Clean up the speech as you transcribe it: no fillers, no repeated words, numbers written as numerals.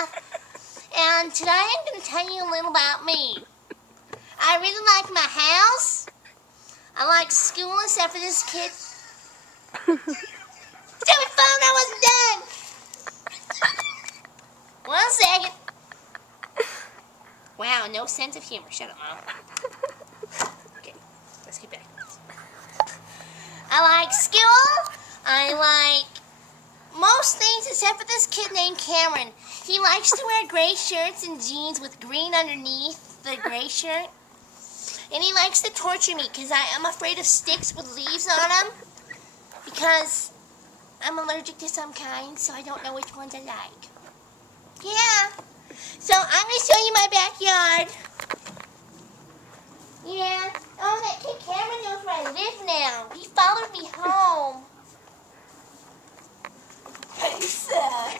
And today I'm going to tell you a little about me. I really like my house. I like school except for this kid. Stupid phone, I wasn't done. 1 second. Wow, no sense of humor. Shut up, Mom. Okay, let's get back. I like school. I like most things except for this kid named Cameron. He likes to wear gray shirts and jeans with green underneath the gray shirt. And he likes to torture me because I am afraid of sticks with leaves on them. Because I'm allergic to some kind, so I don't know which ones I like. Yeah. So I'm going to show you my backyard. Yeah. Oh, that kid Cameron knows where I live now. He followed me home. Hey, sir.